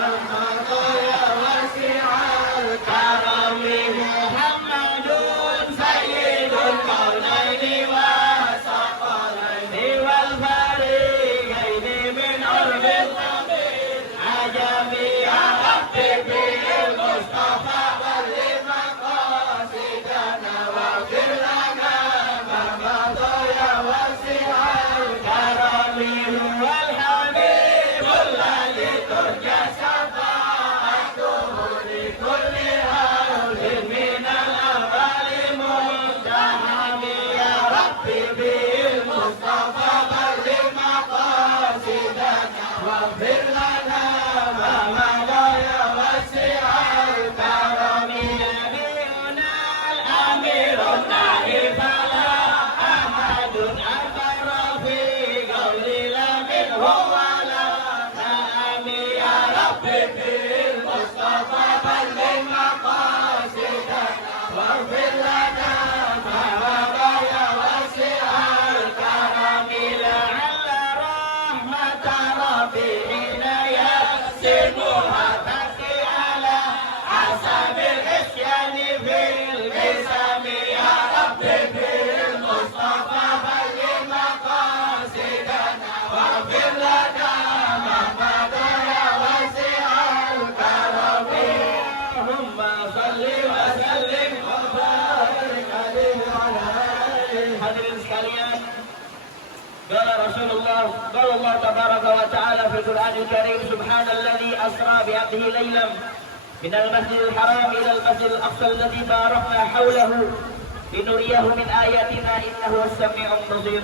المطايا واسع الكرم محمد سيد الكونين والثقلين والفريقين من عرب الطبيب عجم يا ربي بالمصطفى بلغ مقاصدنا واغفر لنا ما مضى يا واسع الكرم هو الحبيب الذي ترجى شفاعته لكل هول من الأهوال مزدحم يا ربي بالمصطفى بلغ مقاصدنا واغفر لنا ما مضى يا واسع الكرم نبينا الأمير الناهي فلا أحد أكبر في قول لا منه ولا نعم يا ربي بالمصطفى بلغ مقاصدنا واغفر لنا ما مضى يا واسع الكرم لعل رحمة ربي حين يقسمها تأتي على حسب العصيان في القسم يا ربي بالمصطفى بلغ مقاصدنا واغفر لنا ما مضى يا واسع الكرم اللهم صل وسلم وبارك عليه وعلى آله. Hadirin sekalian, قال رسول الله قال الله تبارك وتعالى في القرآن الكريم سبحان الذي أسرى بعبده ليلا من المسجد الحرام إلى المسجد الأقصى الذي باركنا حوله لنريه من آياتنا إنه هو السميع البصير.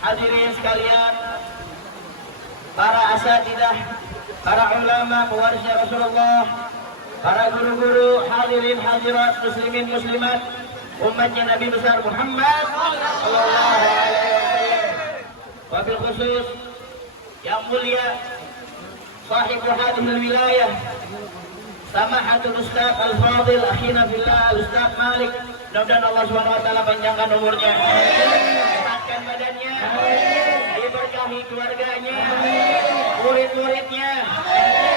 Hadirin sekalian, para asatidah, para ulama pewarisnya Rasulullah, para guru-guru, hadirin hadirat, muslimin muslimat, umatnya Nabi besar Muhammad sallallahu alaihi wasallam. Wabil khusus yang mulia sahib hadhil wilayah Samahatul Ustaz Al-Fadil Akhina Fillah Al-Ustaz Malik, mudah-mudahan Allah Subhanahu wa taala panjangkan umurnya, sehatkan badannya, diberkahi keluarganya, murid-muridnya,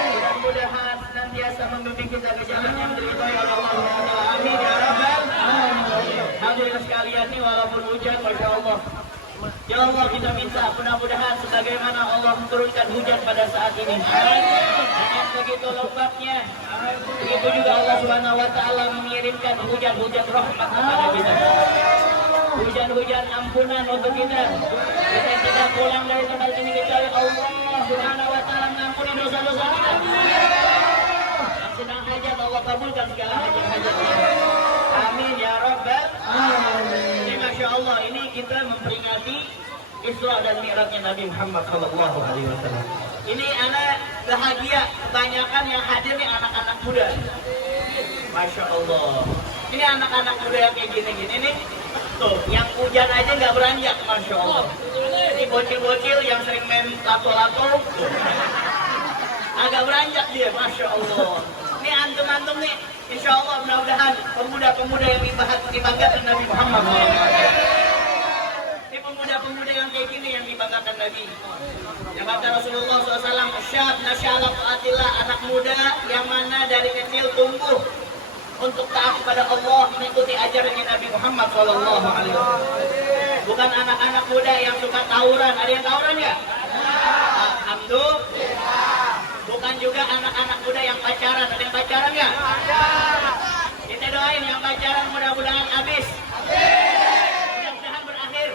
mudah-mudahan senantiasa membimbing kita ke jalan yang diridhai oleh Allah Subhanahu wa taala. Amin ya rabbal alamin. Hadirin sekalian, ini walaupun hujan, masya Allah, ya Allah kita minta mudah-mudahan sebagaimana Allah menurunkan hujan pada saat ini dengan begitu lebatnya, begitu juga Allah Subhanahu wa taala mengirimkan hujan-hujan rahmat kepada kita, hujan-hujan ampunan untuk kita. Kita tidak pulang dari tempat ini kecuali Allah Subhanahu wa taala mengampuni dosa-dosa kita. Yang sedang hajat Allah kabulkan segala hajat-hajatnya. Amin ya rabbal alamin. Ini masya Allah, ini kita memperingati Isra dan Mi'rajnya Nabi Muhammad sallallahu alaihi wasallam. Ini anak bahagia, kebanyakan yang hadir nih anak-anak muda. Masya Allah. Ini anak-anak muda yang kayak gini-gini nih. Tuh, yang hujan aja nggak beranjak, masya Allah. Ini bocil-bocil yang sering main lato-lato, agak beranjak dia, masya Allah. Ini antum-antum nih, insya Allah mudah-mudahan pemuda-pemuda yang dibanggakan Nabi Muhammad. Ini pemuda-pemuda yang kayak gini yang dibanggakan Nabi. Yang kata Rasulullah SAW, syab nasya'ala ta'atillah, anak muda yang mana dari kecil tumbuh untuk taat kepada Allah, mengikuti ajarannya Nabi Muhammad Sallallahu Alaihi Wasallam. Bukan anak-anak muda yang suka tawuran. Ada yang tawuran ya? Alhamdulillah. Bukan juga anak-anak muda yang pacaran. Ada yang pacaran ya? Kita doain yang pacaran mudah-mudahan habis. Mudah-mudahan berakhir.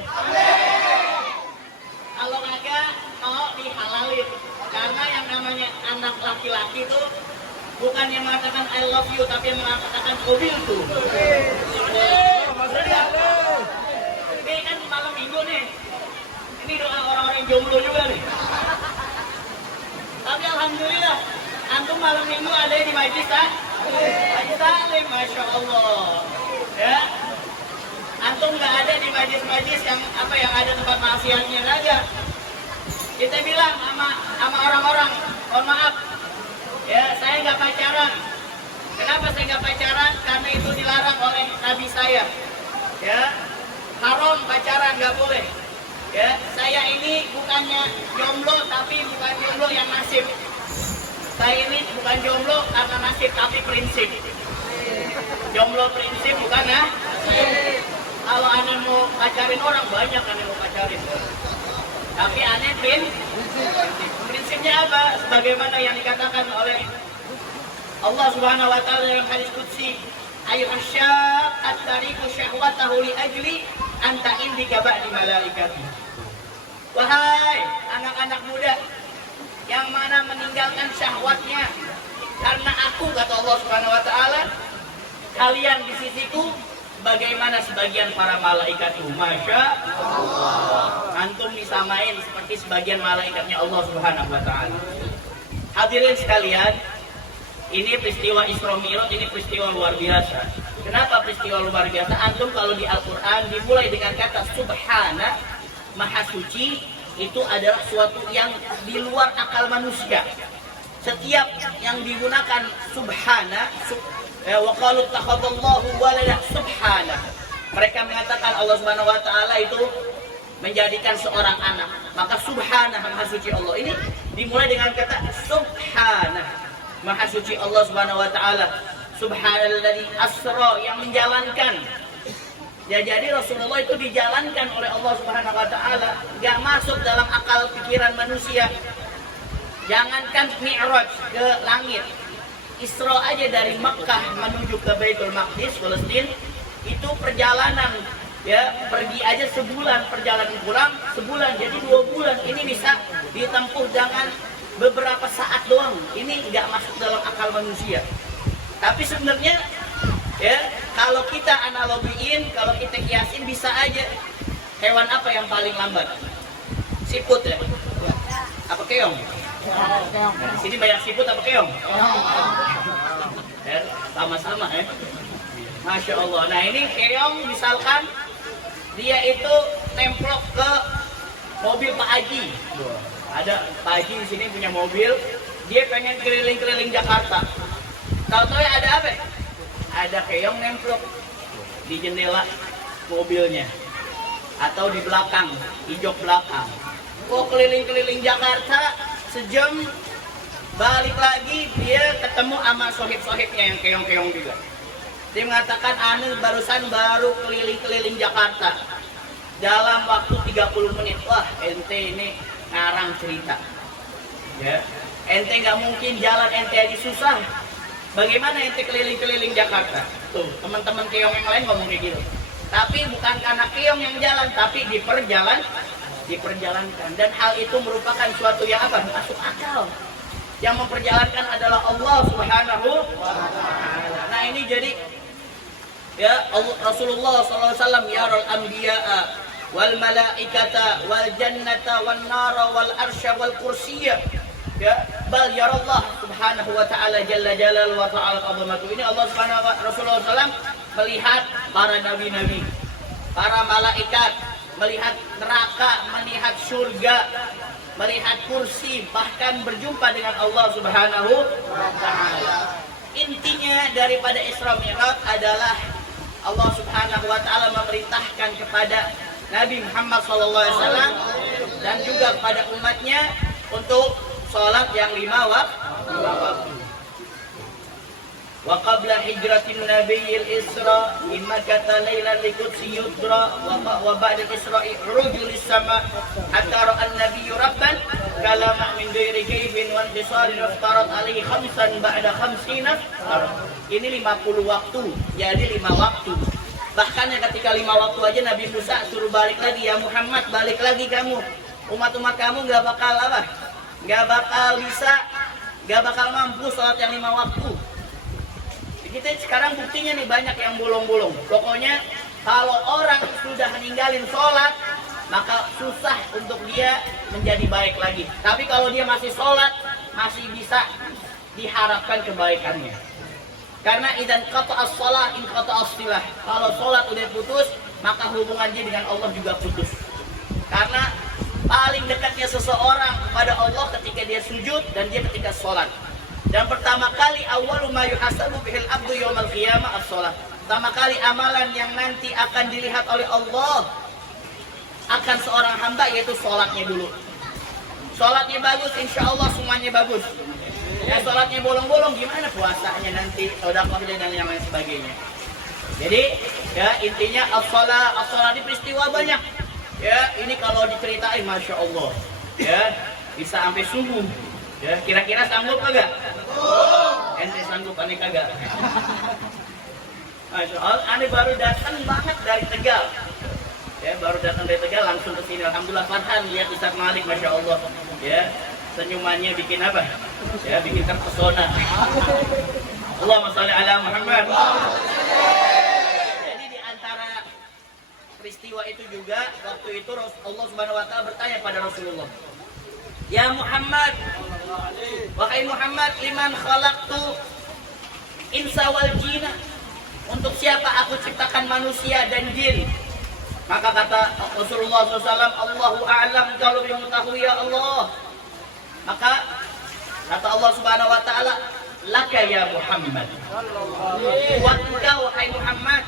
Kalau agak mau dihalalin. Karena yang namanya anak laki-laki itu bukan yang mengatakan I love you, tapi yang mengatakan mobil tuh. Ini kan malam minggu nih. Ini doa orang-orang jomblo juga nih. Tapi alhamdulillah, antum malam minggu ada di majlis kan? Majlis taklim, masya Allah. Ya, antum nggak ada di majlis-majlis yang apa yang ada tempat maksiatnya aja. Kita bilang sama orang-orang, mohon maaf. Ya, saya nggak pacaran. Kenapa saya nggak pacaran? Karena itu dilarang oleh Nabi saya. Ya, haram pacaran, nggak boleh. Ya, saya ini bukannya jomblo, tapi bukan jomblo yang nasib. Saya ini bukan jomblo karena nasib, tapi prinsip. Jomblo prinsip bukan ya? Kalau aneh mau pacarin orang, banyak aneh mau pacarin. Tapi aneh prinsipnya apa? Sebagaimana yang dikatakan oleh Allah Subhanahu wa taala dalam hadis qudsi, ayyuhas syab at-tariqu syahwatahu li ajli anta indika ba'di malaikati. Wahai anak-anak muda yang mana meninggalkan syahwatnya karena aku, kata Allah Subhanahu wa taala, kalian di sisiku bagaimana sebagian para malaikat itu. Masya Allah. Antum disamain seperti sebagian malaikatnya Allah Subhanahu wa taala. Hadirin sekalian, ini peristiwa Isra Mi'raj, ini peristiwa luar biasa. Kenapa peristiwa luar biasa? Antum kalau di Al-Qur'an dimulai dengan kata subhana, maha suci, itu adalah suatu yang di luar akal manusia. Setiap yang digunakan subhana, wa qalu takhadallahu walada subhana. Mereka mengatakan Allah Subhanahu wa taala itu menjadikan seorang anak. Maka subhana, maha suci Allah. Ini dimulai dengan kata subhana, maha suci Allah Subhanahu wa taala. Subhanalladzi asra, yang menjalankan. Ya, jadi Rasulullah itu dijalankan oleh Allah Subhanahu wa taala, enggak masuk dalam akal pikiran manusia. Jangankan Mi'raj ke langit, Isra aja dari Makkah menuju ke Baitul Maqdis, Palestina, itu perjalanan, ya, pergi aja sebulan, perjalanan pulang sebulan, jadi 2 bulan. Ini bisa ditempuh dengan beberapa saat doang. Ini enggak masuk dalam akal manusia. Tapi sebenarnya, ya, kalau kita analogiin, kalau kita kiasin, bisa aja. Hewan apa yang paling lambat? Siput ya? Apa keong? Nah, di sini banyak siput apa keong? Ya, sama-sama ya. Masya Allah. Nah, ini keong misalkan dia itu templok ke mobil Pak Haji. Ada Pak Haji di sini punya mobil, dia pengen keliling-keliling Jakarta. Tahu-tahu ya ada apa? Ada keong nemplok di jendela mobilnya atau di belakang, di jok belakang. Kok keliling-keliling Jakarta sejam, balik lagi dia ketemu sama sohib-sohibnya yang keong-keong juga. Dia mengatakan, anu barusan baru keliling-keliling Jakarta dalam waktu 30 menit. Wah, ente ini ngarang cerita. Ya, ente nggak mungkin jalan, ente aja susah. Bagaimana ente keliling-keliling Jakarta? Tuh, teman-teman keong yang lain ngomong kayak gitu. Tapi bukan karena keong yang jalan, tapi diperjalankan. Dan hal itu merupakan suatu yang apa? Masuk akal. Yang memperjalankan adalah Allah Subhanahu wa ta'ala. Nah, ini jadi, ya, Rasulullah SAW yaral anbiya'a wal malaikata wal jannata wal nara wal arsya wal kursiyya. Ya, bal yarallah Subhanahu wa ta'ala jalla jalal wa ta'ala azamatu. Ini Allah Subhanahu wa Rasulullah SAW melihat para nabi-nabi, para malaikat, melihat neraka, melihat surga, melihat kursi, bahkan berjumpa dengan Allah Subhanahu wa ta'ala. Intinya daripada Isra Mi'raj adalah Allah Subhanahu wa ta'ala memerintahkan kepada Nabi Muhammad SAW dan juga kepada umatnya untuk salat yang 5 waktu. Wa qabla hijratin nabiyil isra imma kata lailan liqudsi yudra wa ba'da isra'i urujul sama hatta ra'an nabiyyu rabban kalama min ghairi kaifin wa intisari waftarat alaihi khamsan ba'da khamsina. Ini 50 waktu, jadi 5 waktu. Bahkan ketika 5 waktu aja Nabi Musa suruh balik lagi, ya Muhammad balik lagi kamu. Umat-umat kamu gak bakal apa? Gak bakal bisa, gak bakal mampu sholat yang 5 waktu. Kita sekarang buktinya nih banyak yang bolong-bolong. Pokoknya kalau orang sudah meninggalin sholat, maka susah untuk dia menjadi baik lagi. Tapi kalau dia masih sholat, masih bisa diharapkan kebaikannya. Karena idan qata'as shalah in qata'as silah. Kalau sholat udah putus, maka hubungan dia dengan Allah juga putus. Karena paling dekatnya seseorang kepada Allah ketika dia sujud dan dia ketika sholat. Dan pertama kali awwalu ma yuhasabu bihil abdu yaumal qiyamah as-shalah. Pertama kali amalan yang nanti akan dilihat oleh Allah akan seorang hamba yaitu sholatnya dulu. Sholatnya bagus, insya Allah semuanya bagus. Ya sholatnya bolong-bolong, gimana puasanya nanti, sedekahnya dan yang lain sebagainya. Jadi ya intinya as-shalah di peristiwa banyak. Ya ini kalau diceritain masya Allah, ya bisa sampai subuh. Ya kira-kira sanggup kagak? Ente sanggup, aneh kagak? Masya Allah, aneh baru datang banget dari Tegal. Ya baru datang dari Tegal langsung ke sini. Alhamdulillah Farhan lihat Ustaz Malik, masya Allah. Ya senyumannya bikin apa? Ya bikin terpesona. Allahumma sholli ala Muhammad. Jadi di antara peristiwa itu juga waktu itu Allah Subhanahu wa taala bertanya pada Rasulullah, "Ya Muhammad, wahai Muhammad, liman khalaqtu insa wal jinna?" Untuk siapa aku ciptakan manusia dan jin? Maka kata Rasulullah SAW, "Allahu a'lam, kalau lebih mengetahui ya Allah." Maka kata Allah Subhanahu wa taala, "Laka ya Muhammad." Buat engkau wahai Muhammad.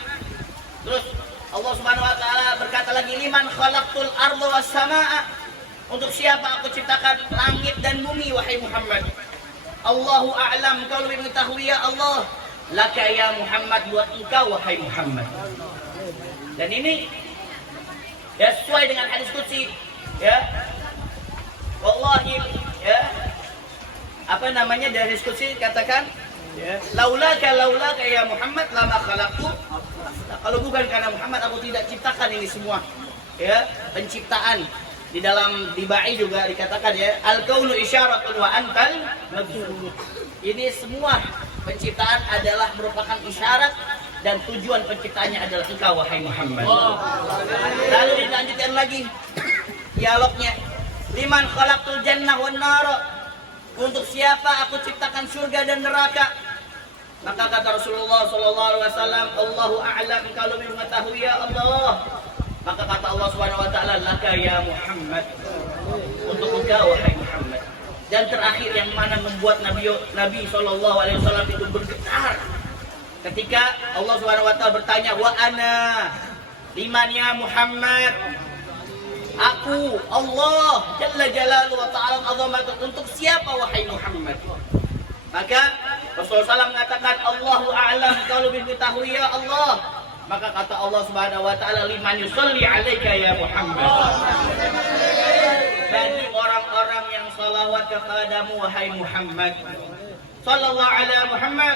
Terus Allah Subhanahu wa taala berkata lagi, "Liman khalaqtul arda was samaa?" Untuk siapa aku ciptakan langit dan bumi wahai Muhammad? Allahu a'lam, engkau lebih mengetahui ya Allah. Laka ya Muhammad, buat engkau wahai Muhammad. Dan ini ya sesuai dengan hadis qudsi, ya. Wallahi, ya. Apa namanya dari hadis qudsi katakan, ya, laulaka ya Muhammad lama khalaqtu. Kalau bukan karena Muhammad aku tidak ciptakan ini semua. Ya, penciptaan. Di dalam dibai juga dikatakan ya, al-kaunu isyaratun wa antal mabsuut. Ini semua penciptaan adalah merupakan isyarat dan tujuan penciptaannya adalah engkau wahai Muhammad. Lalu dilanjutkan lagi dialognya, liman khalaqtul jannah wan nar? Untuk siapa aku ciptakan surga dan neraka? Maka kata Rasulullah SAW, Allahu a'lam, engkau lebih mengetahui ya Allah. Maka kata Allah Subhanahu wa taala, laka ya Muhammad. Untuk engkau wahai Muhammad. Dan terakhir yang mana membuat Nabi SAW itu bergetar ketika Allah Subhanahu wa taala bertanya, wa ana liman ya Muhammad? Aku Allah Jalla Jalaluhu wa ta'ala azamatu, untuk siapa wahai Muhammad? Maka Rasulullah SAW mengatakan, Allahu a'lam, engkau lebih mengetahui ya Allah. Maka kata Allah Subhanahu wa taala, liman yusalli 'alaika ya Muhammad. Bagi orang-orang yang salawat kepadamu wahai Muhammad. Sallallahu ala Muhammad.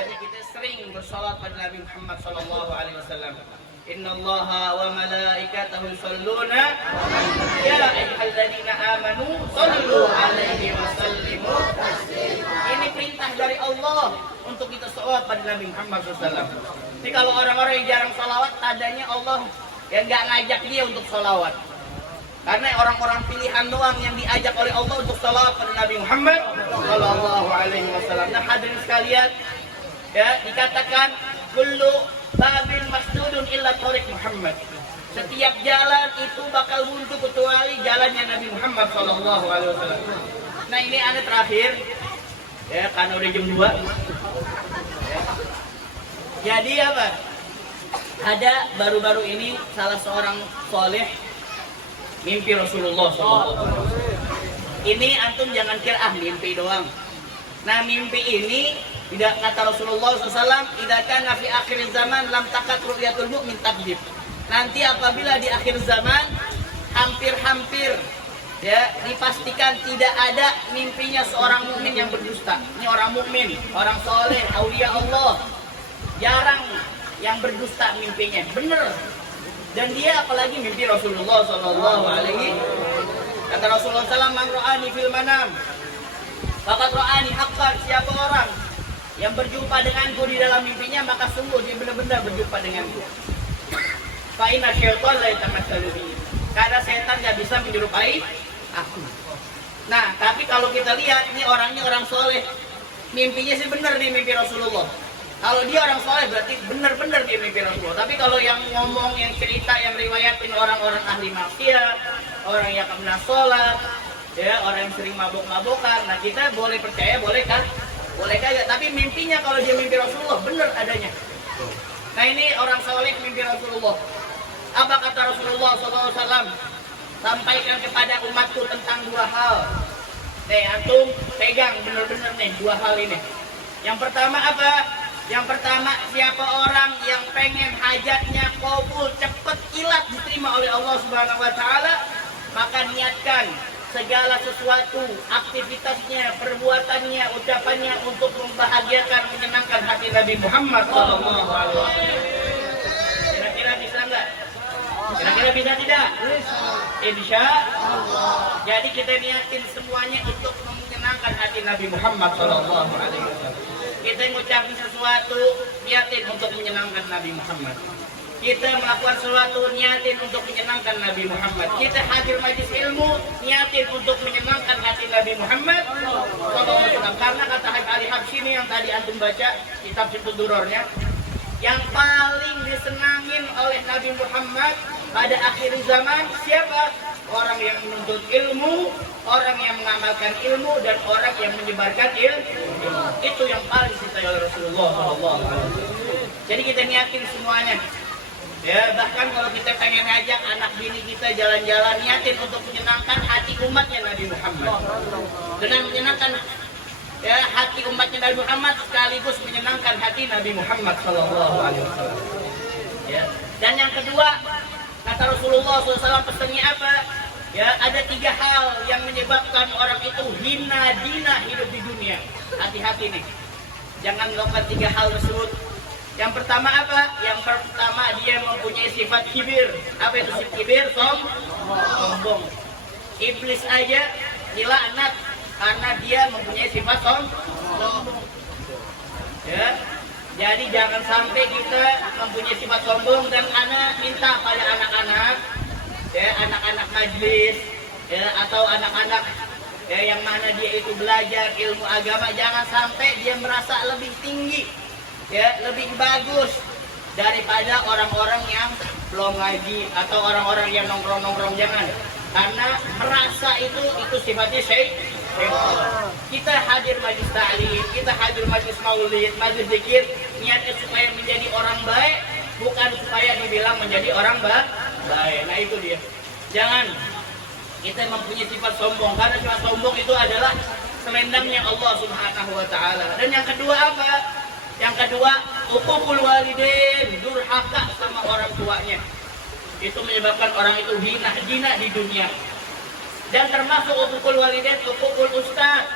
Jadi kita sering bersalawat pada Nabi Muhammad sallallahu alaihi wasallam. Innallaha wa malaikatahu yusholluna ya ayyuhalladzina amanu shallu 'alaihi wa sallimu taslima. Ini perintah dari Allah untuk kita salawat pada Nabi Muhammad SAW. Jadi kalau orang-orang yang jarang salawat, tandanya Allah yang nggak ngajak dia untuk salawat. Karena orang-orang pilihan doang yang diajak oleh Allah untuk salawat pada Nabi Muhammad Sallallahu Alaihi Wasallam. Nah hadirin sekalian, ya dikatakan kullu babin masdudun illa thariq Muhammad. Setiap jalan itu bakal buntu kecuali jalannya Nabi Muhammad Sallallahu Alaihi Wasallam. Nah ini ada terakhir, ya karena udah jam 2. Ya. Jadi apa? Ada baru-baru ini salah seorang soleh mimpi Rasulullah SAW. Ini antum jangan kira mimpi doang. Nah mimpi ini tidak kata Rasulullah SAW, tidak kan fi akhir zaman lam takat ru'yatul mu'min takdzib. Nanti apabila di akhir zaman hampir-hampir ya dipastikan tidak ada mimpinya seorang mukmin yang berdusta. Ini orang mukmin, orang soleh, aulia Allah, jarang yang berdusta mimpinya, bener. Dan dia apalagi mimpi Rasulullah Sallallahu Alaihi. Kata Rasulullah SAW, man ra'ani fil manam faqad ra'ani haqqan. Siapa orang yang berjumpa denganku di dalam mimpinya, maka sungguh dia benar-benar berjumpa denganku. Fa inna syaitan la yatamatsalu bi. Karena setan nggak bisa menyerupai aku. Nah, tapi kalau kita lihat ini orangnya orang soleh, mimpinya sih benar di mimpi Rasulullah. Kalau dia orang soleh berarti benar-benar dia mimpi Rasulullah. Tapi kalau yang ngomong, yang cerita, yang riwayatin orang-orang ahli maksiat, orang yang pernah sholat, ya orang yang sering mabok-mabokan, nah kita boleh percaya, boleh kan? Boleh kagak? Tapi mimpinya kalau dia mimpi Rasulullah benar adanya. Nah ini orang soleh mimpi Rasulullah. Apa kata Rasulullah SAW? Sampaikan kepada umatku tentang 2 hal. Nih, antum pegang bener-bener nih dua hal ini. Yang pertama apa? Yang pertama, siapa orang yang pengen hajatnya kabul, cepat kilat diterima oleh Allah Subhanahu wa taala, maka niatkan segala sesuatu, aktivitasnya, perbuatannya, ucapannya untuk membahagiakan, menyenangkan hati Nabi Muhammad SAW. Kira-kira bisa nggak? Kira-kira bisa tidak? Insya Allah. Jadi kita niatin semuanya untuk menyenangkan hati Nabi Muhammad SAW. Kita ngucapin sesuatu, niatin untuk menyenangkan Nabi Muhammad. Kita melakukan sesuatu, niatin untuk menyenangkan Nabi Muhammad. Kita hadir majlis ilmu, niatin untuk menyenangkan hati Nabi Muhammad. Karena kata Habib Ali Habsyimi yang tadi antum baca kitab Situ Durornya, yang paling disenangin oleh Nabi Muhammad pada akhir zaman siapa? Orang yang menuntut ilmu, orang yang mengamalkan ilmu, dan orang yang menyebarkan ilmu. Itu yang paling dicintai oleh Rasulullah SAW. Jadi kita niatin semuanya. Ya, bahkan kalau kita pengen ngajak anak bini kita jalan-jalan, niatin untuk menyenangkan hati umatnya Nabi Muhammad. Dengan menyenangkan hati umatnya Nabi Muhammad sekaligus menyenangkan hati Nabi Muhammad SAW. Ya. Dan yang kedua, kata Rasulullah SAW pesannya apa? Ya, ada 3 hal yang menyebabkan orang itu hina dina hidup di dunia. Hati-hati nih, jangan melakukan 3 hal tersebut. Yang pertama apa? Yang pertama, dia mempunyai sifat kibir. Apa itu sifat kibir? Sombong. Iblis aja dilaknat karena dia mempunyai sifat sombong. Ya. Jadi jangan sampai kita mempunyai sifat sombong. Dan anak minta pada anak-anak, ya, anak-anak majlis, ya, atau anak-anak yang mana dia itu belajar ilmu agama, jangan sampai dia merasa lebih tinggi, ya, lebih bagus daripada orang-orang yang belum ngaji atau orang-orang yang nongkrong-nongkrong. Jangan, karena merasa itu sifatnya syaitan. Kita hadir majlis ta'lim, kita hadir majlis maulid, majlis zikir, niatnya supaya menjadi orang baik, bukan supaya dibilang menjadi orang baik. Nah itu dia. Jangan kita mempunyai sifat sombong, karena sifat sombong itu adalah selendangnya Allah Subhanahu wa taala. Dan yang kedua apa? Yang kedua, uququl walidain, durhaka sama orang tuanya. Itu menyebabkan orang itu hina di dunia. Dan termasuk uququl walidain, uququl ustaz,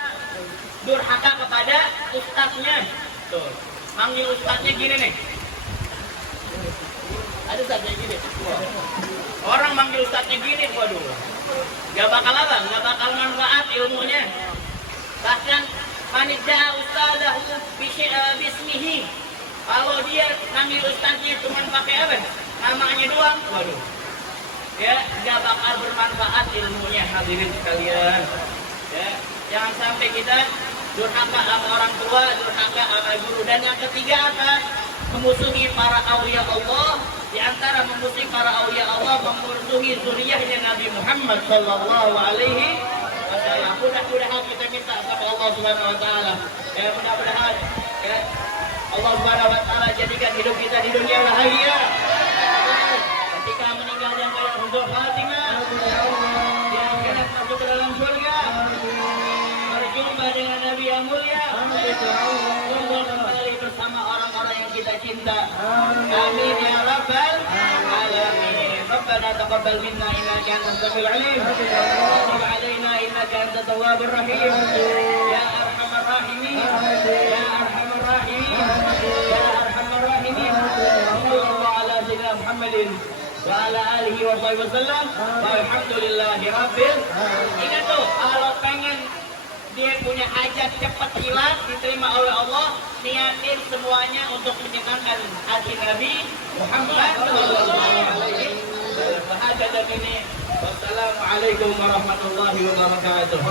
durhaka kepada ustaznya. Tuh, manggil ustaznya gini nih. Ada ustaznya gini. Orang manggil ustaznya gini, waduh, gak bakal apa? Gak bakal manfaat ilmunya. Bahkan manidja'a ustadahu bismihi, kalau dia manggil ustaznya cuma pakai apa? Namanya doang, waduh, ya gak bakal bermanfaat ilmunya. Hadirin sekalian, ya, jangan sampai kita durhaka sama orang tua, durhaka sama guru. Dan yang ketiga apa? Memusuhi para awliya Allah. Di antara memusuhi para awliya Allah, memusuhi zuriyahnya Nabi Muhammad sallallahu alaihi wasallam. Mudah-mudahan kita minta sama Allah Subhanahu wa taala, ya, mudah-mudahan, ya, Allah Subhanahu wa taala jadikan hidup kita di dunia bahagia. Ketika meninggal jangan kayak untuk Fatimah, di akhirat masuk ke dalam surga, berjumpa dengan Nabi yang mulia, kumpul kembali bersama orang-orang yang kita cinta. Amin ya rabbal alamin. Rabbana taqabbal minna innaka antas samiul alim, wa tub alaina innaka antat tawwabur rahim. Ya arhamar rahimin, ya arhamar rahimin, ya arhamar rahimin. Sallallahu ala sayyidina Muhammadin wa ala alihi wa sahbihi wasallam. Walhamdulillahi rabbil. Ingat tuh, kalau pengen dia punya hajat cepat hilang diterima oleh Allah, niatin semuanya untuk menyenangkan hati Nabi Muhammad sallallahu alaihi wasallam. Wassalamualaikum warahmatullahi wabarakatuh.